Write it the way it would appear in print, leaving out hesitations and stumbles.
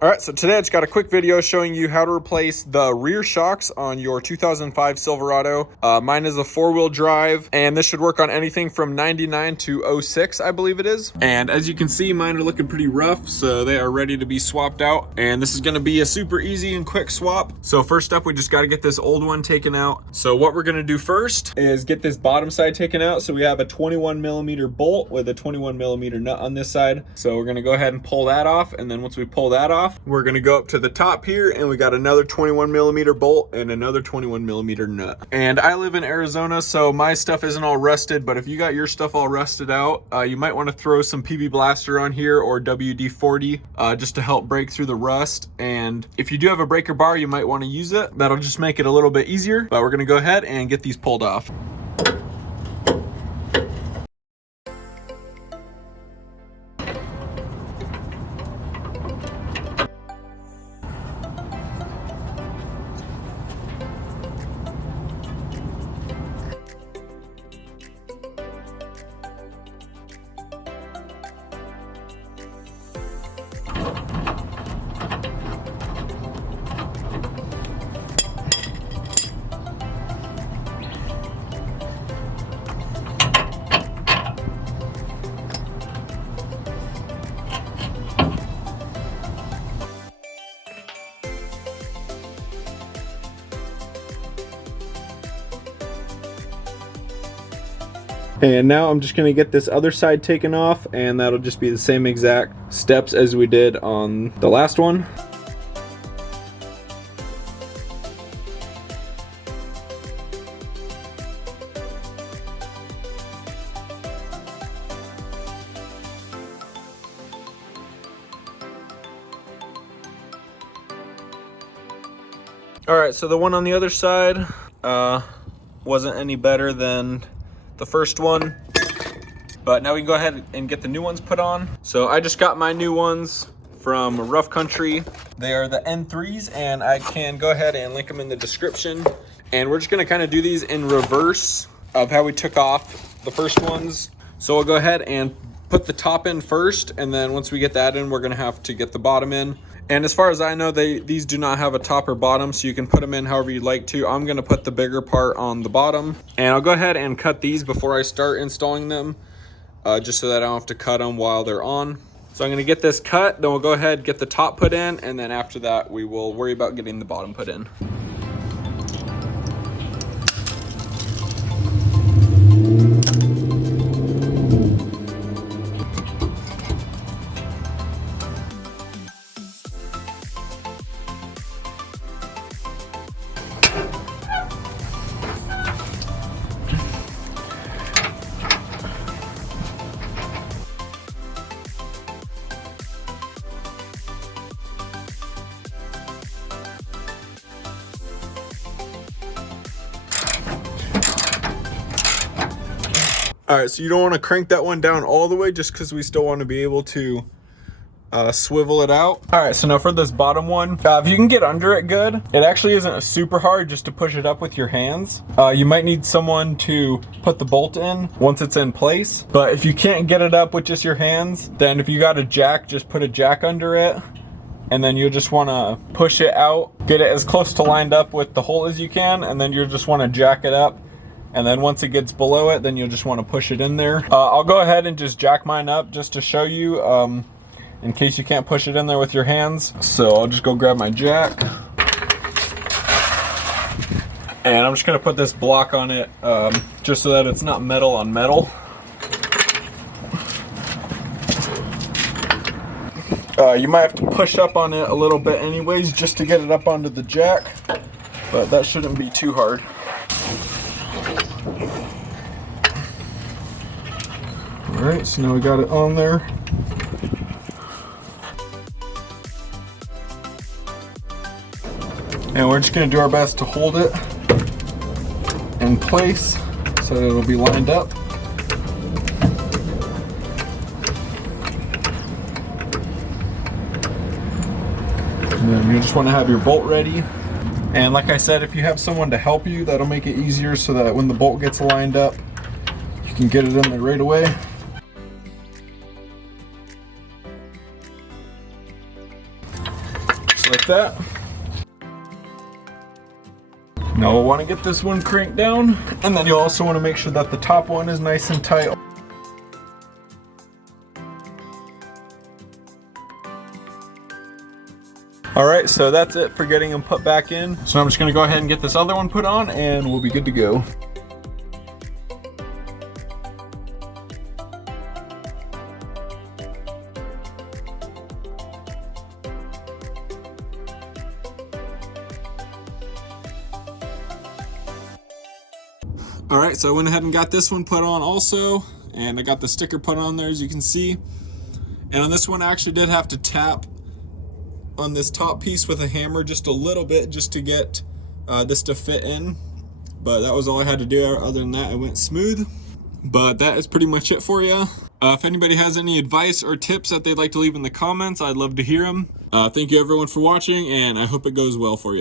All right, so today I just got a quick video showing you how to replace the rear shocks on your 2005 Silverado. Mine is a 4-wheel drive, and this should work on anything from 99 to 06, I believe it is. And as you can see, mine are looking pretty rough, so they are ready to be swapped out. And this is gonna be a super easy and quick swap. So first up, we just gotta get this old one taken out. So what we're gonna do first is get this bottom side taken out. So we have a 21mm bolt with a 21mm nut on this side. So we're gonna go ahead and pull that off, and then once we pull that off, we're gonna go up to the top here, and we got another 21mm bolt and another 21mm nut. And I live in Arizona, so my stuff isn't all rusted, but if you got your stuff all rusted out, you might wanna throw some PB Blaster on here or WD-40 just to help break through the rust. And if you do have a breaker bar, you might wanna use it. That'll just make it a little bit easier, but we're gonna go ahead and get these pulled off. And now I'm just gonna get this other side taken off, and that'll just be the same exact steps as we did on the last one. All right, so the one on the other side wasn't any better than the first one, but now we can go ahead and get the new ones put on. So I just got my new ones from Rough Country. They are the N3s, and I can go ahead and link them in the description. And we're just gonna kind of do these in reverse of how we took off the first ones. So we'll go ahead and put the top in first, and then once we get that in, we're gonna have to get the bottom in. And as far as I know, these do not have a top or bottom, so you can put them in however you'd like to. I'm gonna put the bigger part on the bottom, and I'll go ahead and cut these before I start installing them, just so that I don't have to cut them while they're on. So I'm gonna get this cut, then we'll go ahead, get the top put in, and then after that, we will worry about getting the bottom put in. All right, so you don't want to crank that one down all the way just because we still want to be able to swivel it out. All right, so now for this bottom one, if you can get under it good, it actually isn't super hard just to push it up with your hands. You might need someone to put the bolt in once it's in place, but if you can't get it up with just your hands, then if you got a jack, just put a jack under it, and then you'll just want to push it out, get it as close to lined up with the hole as you can, and then you'll just want to jack it up. And then once it gets below it, then you'll just want to push it in there. I'll go ahead and just jack mine up just to show you, in case you can't push it in there with your hands. So I'll just go grab my jack. And I'm just gonna put this block on it, just so that it's not metal on metal. You might have to push up on it a little bit anyways, just to get it up onto the jack, but that shouldn't be too hard. All right, so now we got it on there. And we're just gonna do our best to hold it in place so that it'll be lined up. And then you just wanna have your bolt ready. And like I said, if you have someone to help you, that'll make it easier so that when the bolt gets lined up, you can get it in there right away. just like that. Now we'll want to get this one cranked down, and then you'll also want to make sure that the top one is nice and tight. All right, so that's it for getting them put back in. So I'm just gonna go ahead and get this other one put on and we'll be good to go. All right, so I went ahead and got this one put on also, and I got the sticker put on there as you can see. And on this one, I actually did have to tap on this top piece with a hammer just a little bit just to get this to fit in, but that was all I had to do. Other than that, it went smooth. But that is pretty much it for you. If anybody has any advice or tips that they'd like to leave in the comments, I'd love to hear them. Thank you everyone for watching, and I hope it goes well for you.